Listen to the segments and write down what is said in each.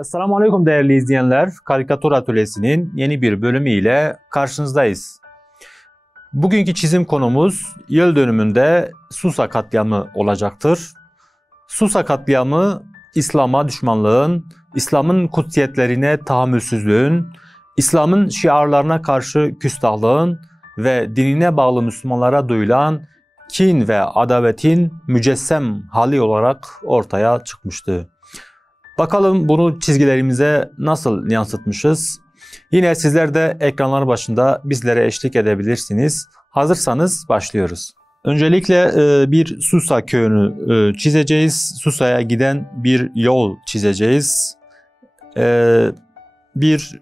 Esselamu Aleyküm değerli izleyenler. Karikatür Atölyesi'nin yeni bir bölümüyle karşınızdayız. Bugünkü çizim konumuz yıl dönümünde Susa katliamı olacaktır. Susa katliamı, İslam'a düşmanlığın, İslam'ın kutsiyetlerine tahammülsüzlüğün, İslam'ın şiarlarına karşı küstahlığın ve dinine bağlı Müslümanlara duyulan kin ve adavetin mücessem hali olarak ortaya çıkmıştı. Bakalım bunu çizgilerimize nasıl yansıtmışız? Yine sizler de ekranlar başında bizlere eşlik edebilirsiniz. Hazırsanız başlıyoruz. Öncelikle bir Susa köyünü çizeceğiz. Susa'ya giden bir yol çizeceğiz. Bir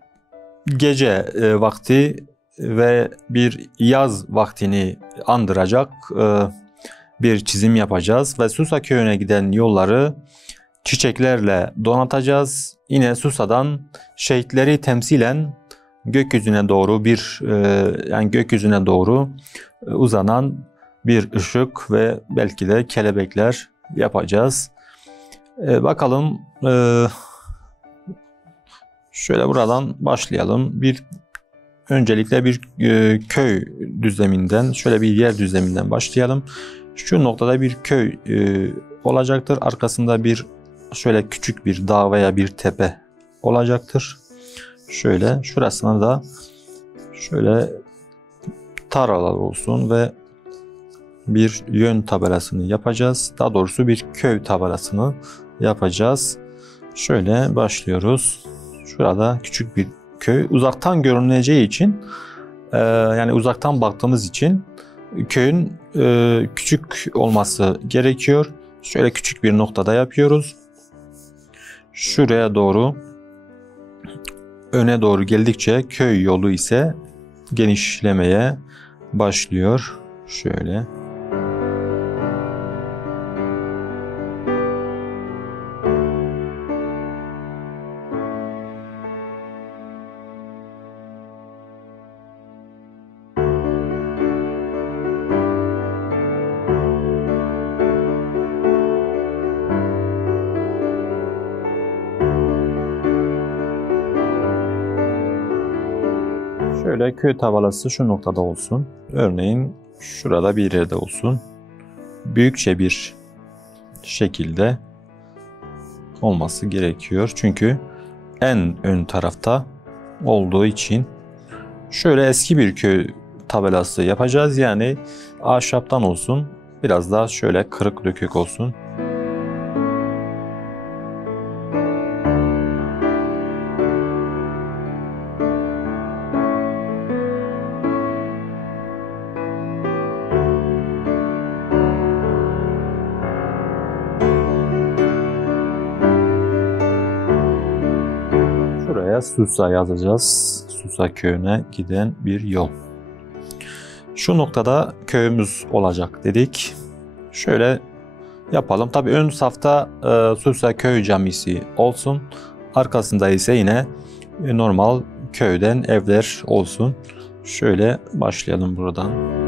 gece vakti ve bir yaz vaktini andıracak bir çizim yapacağız. Ve Susa köyüne giden yolları çiçeklerle donatacağız. Yine Susa'dan şehitleri temsilen gökyüzüne doğru gökyüzüne doğru uzanan bir ışık ve belki de kelebekler yapacağız. Bakalım, şöyle buradan başlayalım. Öncelikle bir köy düzleminden, şöyle bir yer düzleminden başlayalım. Şu noktada bir köy olacaktır. Arkasında şöyle küçük bir dağ veya bir tepe olacaktır. Şöyle şurasına da şöyle tarlalar olsun ve bir yön tabelasını yapacağız. Daha doğrusu bir köy tabelasını yapacağız. Şöyle başlıyoruz. Şurada küçük bir köy. Uzaktan görüneceği için, yani uzaktan baktığımız için köyün küçük olması gerekiyor. Şöyle küçük bir noktada yapıyoruz. Şuraya doğru, öne doğru geldikçe köy yolu ise genişlemeye başlıyor. Şöyle. Şöyle köy tabelası şu noktada olsun. Örneğin şurada bir yerde olsun. Büyükçe bir şekilde olması gerekiyor. Çünkü en ön tarafta olduğu için şöyle eski bir köy tabelası yapacağız. Yani ahşaptan olsun. Biraz daha şöyle kırık dökük olsun. Susa yazacağız. Susa köyüne giden bir yol. Şu noktada köyümüz olacak dedik. Şöyle yapalım. Tabii ön safta Susa köy camisi olsun. Arkasında ise yine normal köyden evler olsun. Şöyle başlayalım buradan.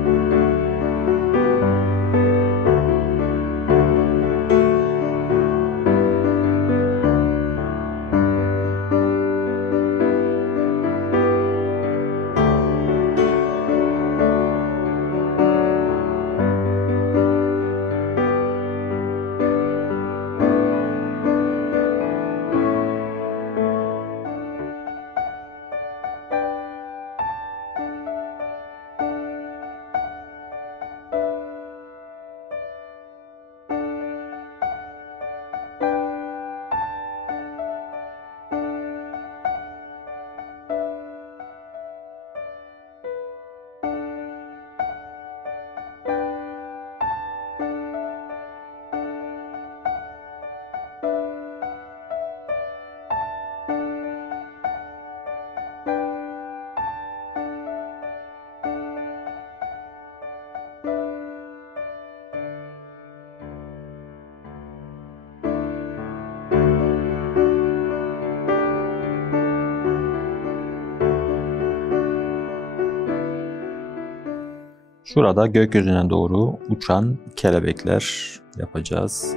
Şurada gökyüzüne doğru uçan kelebekler yapacağız.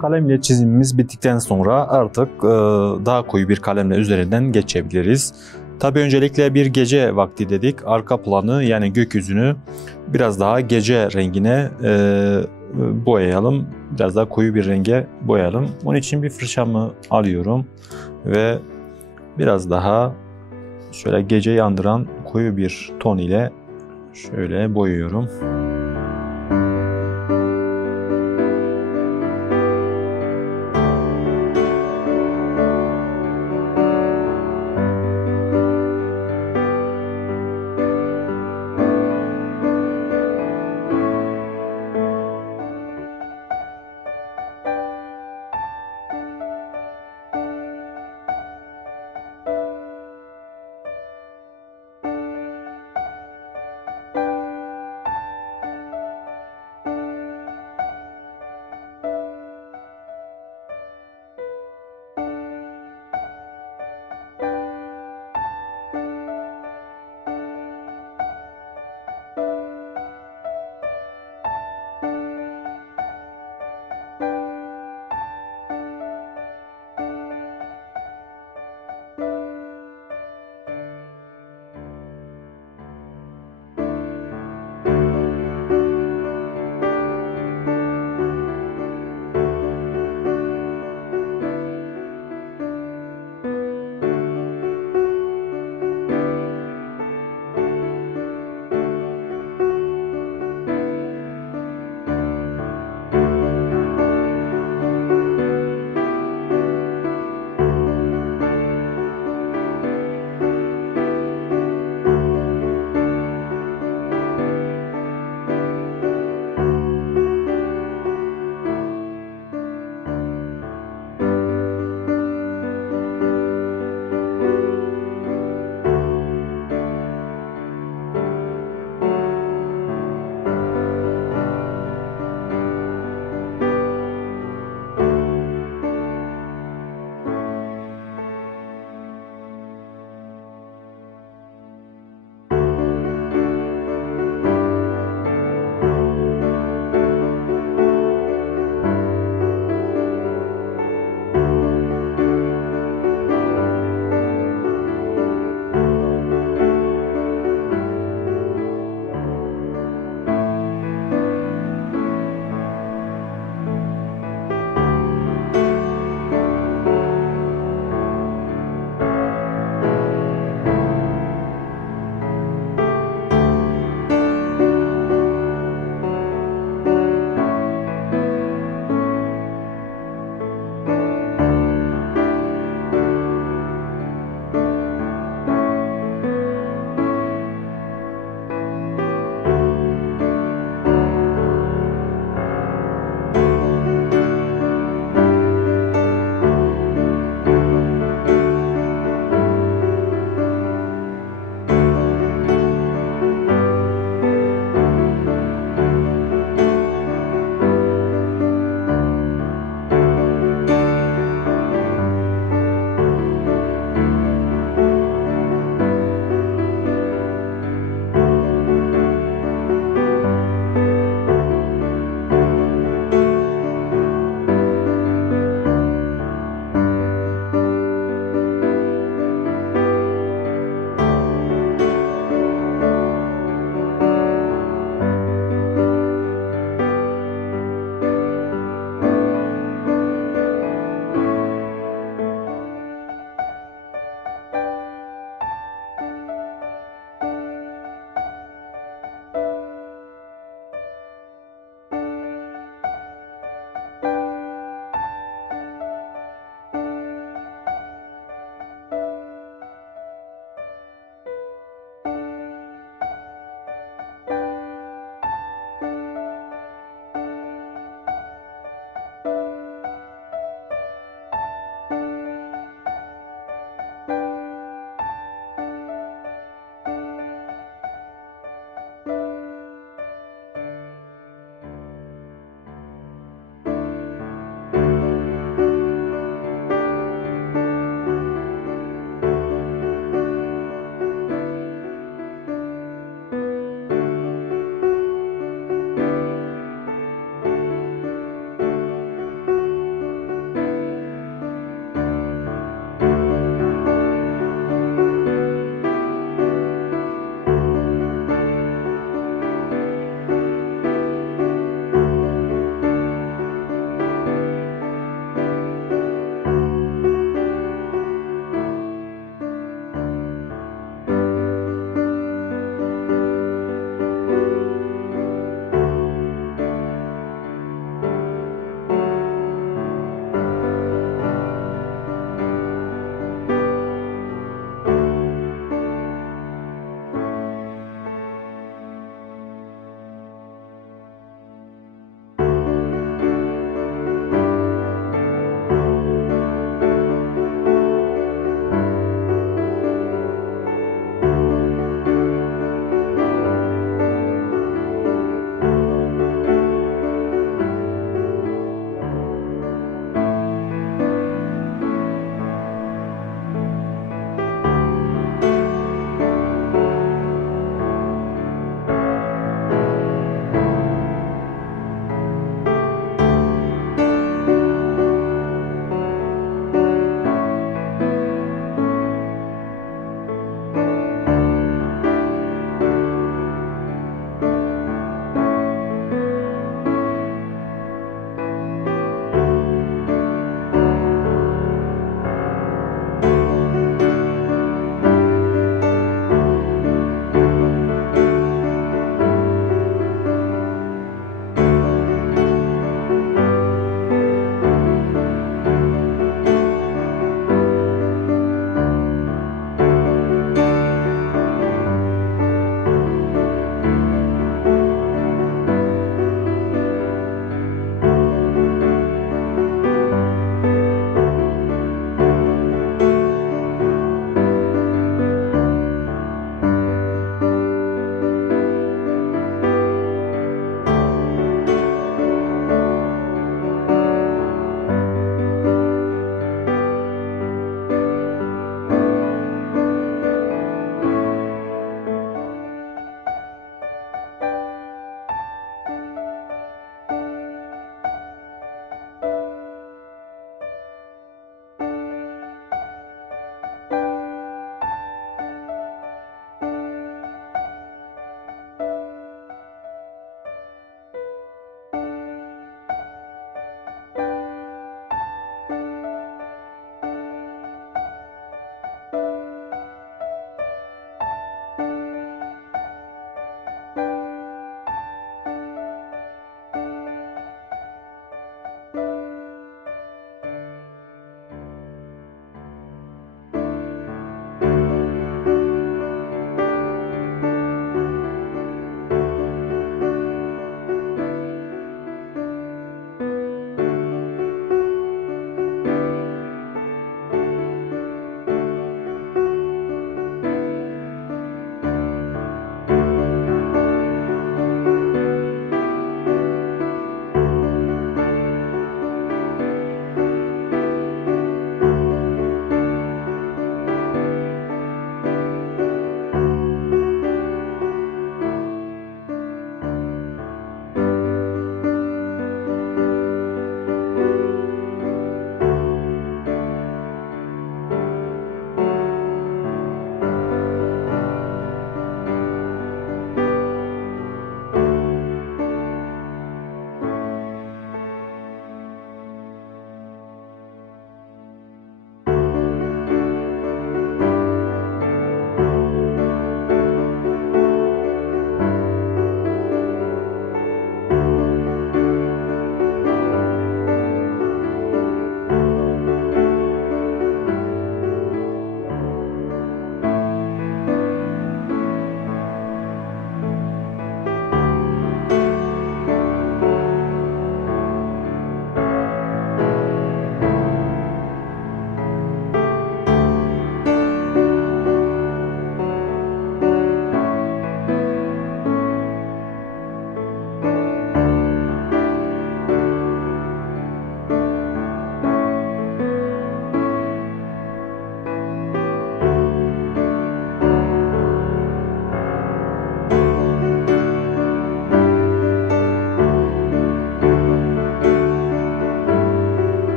kalem ile çizimimiz bittikten sonra artık daha koyu bir kalemle üzerinden geçebiliriz. Tabii öncelikle bir gece vakti dedik. Arka planı yani gökyüzünü biraz daha gece rengine boyayalım. Biraz daha koyu bir renge boyayalım. Onun için bir fırçamı alıyorum ve biraz daha şöyle geceyi andıran koyu bir ton ile şöyle boyuyorum.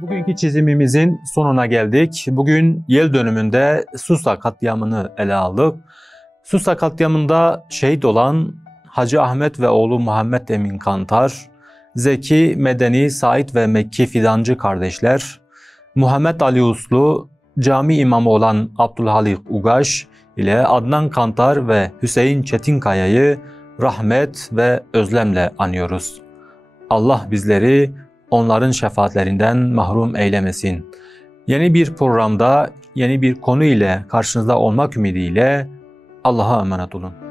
Bugünkü çizimimizin sonuna geldik. Bugün yıl dönümünde Susa katliamını ele aldık. Susa katliamında şehit olan Hacı Ahmet ve oğlu Muhammed Emin Kantar, Zeki, Medeni, Said ve Mekki Fidancı kardeşler, Muhammed Ali Uslu, cami imamı olan Abdülhalik Ugaş ile Adnan Kantar ve Hüseyin Çetinkaya'yı rahmet ve özlemle anıyoruz. Allah bizleri onların şefaatlerinden mahrum eylemesin. Yeni bir programda, yeni bir konu ile karşınızda olmak ümidiyle Allah'a emanet olun.